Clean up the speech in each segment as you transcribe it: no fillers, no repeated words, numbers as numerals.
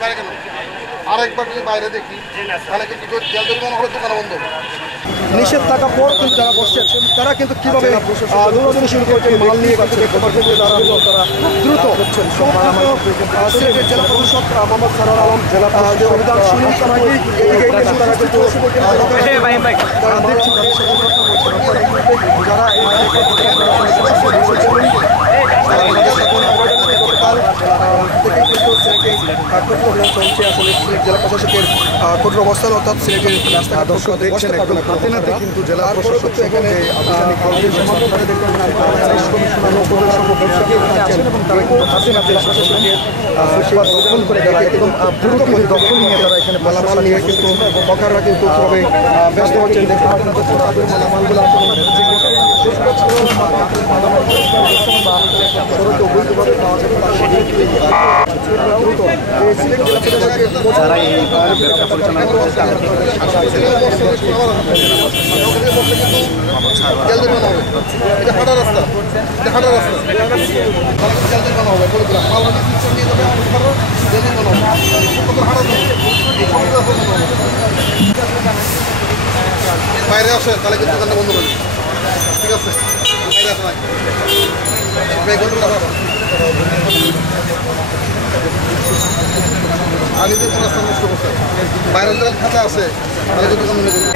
বাইরে কেন আরেকবার যদি বাইরে দেখি তাহলে কিন্তু জেল জরিমানা হলে দোকান বন্ধ। নিষেধ থাকার পর কিন্তু যারা বসছেন তারা কিন্তু কীভাবে দৌড়াদৌড়ি শুরু করেছেন মাল নিয়ে কিন্তু দেখতে পাচ্ছেন যে তারা দ্রুত সিলেটের জেলা পরিষদ মোহাম্মদ সারোয়ার আলম জেলা যে অভিযান শুরু করার আগে তারা কিন্তু যারা চলছে আসলে সিলেট জেলা প্রশাসকের কঠোর অবস্থান অর্থাৎ সিলেটের রাস্তাঘাট দেখছেন একদম হাতে নাতে কিন্তু জেলা প্রশাসক এখানে দখল করে তারা একদম দ্রুত দখল নিয়ে তারা এখানে মালামাল নিয়ে কিন্তু হকাররা কিন্তু কীভাবে ব্যস্ত হচ্ছেন দেখতে মালামালগুলো যারা এই ব্যবসা পরিচালনা করছে বাইরে আসে তাহলে কিন্তু দোকানটা বন্ধ করবে। ঠিক আছে বাইরে আসে আগে যে কোনো রাস্তা নষ্ট করছে বাইরের দোকান খাতা আছে তাহলে কিন্তু দোকান বন্ধ করবে।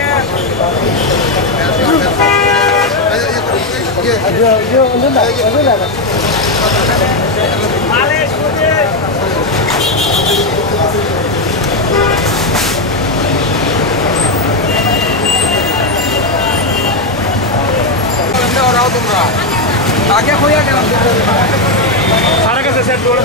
তোমরা আগে হইয়া গেলাম সারা কাছে সেট করে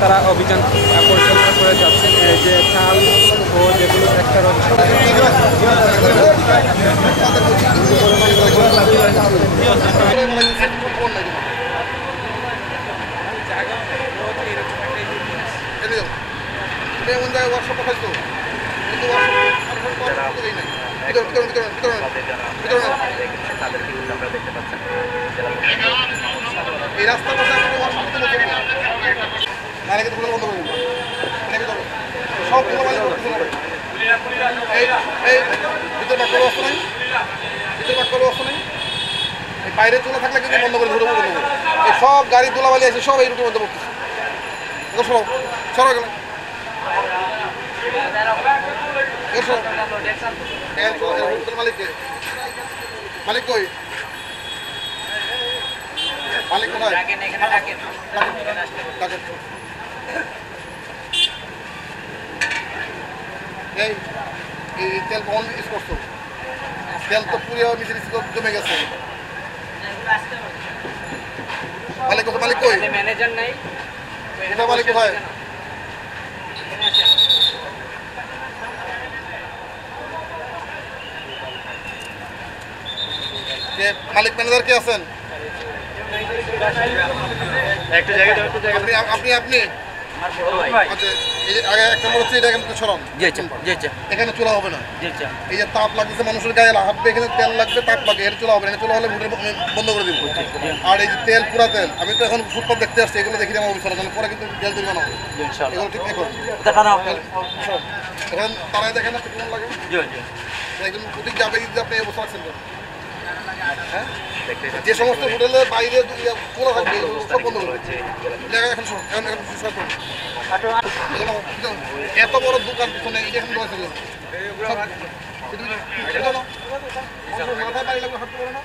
তারা অভিযান পরিচালনা করে যাচ্ছেন যে চাল ও যেগুলো একটা ওয়ার্কশপ পাঠাইতো কিন্তু এই রাস্তা বন্ধ করে সব ভিতর বাক্য অবস্থা নেই ভিতর বাক্য অবস্থা নেই এই বাইরে চলে থাকলে কিন্তু বন্ধ করে ধরে বন্ধ করে এই সব গাড়ি দোলাবালি আছে সব এই রুটের মধ্যে পড়তেছে সরো সরো গেলে মালিক কই মালিক কোথায় এই তেল কখন ইউজ করছো তেল তো পুরো মিশে জমে গেছে মালিক কোথায় মালিক কই ম্যানেজার নাই এটা মালিক কোথায় মালিক ম্যানেজার কে আছেন আপনি আপনি এখানে চুলা হবে না এই যে তাপ লাগতেছে মানুষের গায়ে হাঁটবে এখানে তেল লাগবে তাপ লাগবে এর চুলা হবে না চুলা হলে বন্ধ করে দিব আর এই যে তেল পুরা তেল আমি তো এখন ফুটপাত দেখতে আসছি এগুলো দেখি আমার অফিসার পরে কিন্তু তেল জরিমানা হবে এগুলো ঠিক এখন তারাই দেখেন না কেমন লাগে একজন প্রতীক যাবে আপনি এই অবস্থা রাখছেন যে সমস্ত হোটেলের বাইরে খোলা থাকবে সব বন্ধ করে এখন এত বড় দোকান পিছনে এটা এখন মাথায় বাড়ি লাগবে হাঁটতে পারে না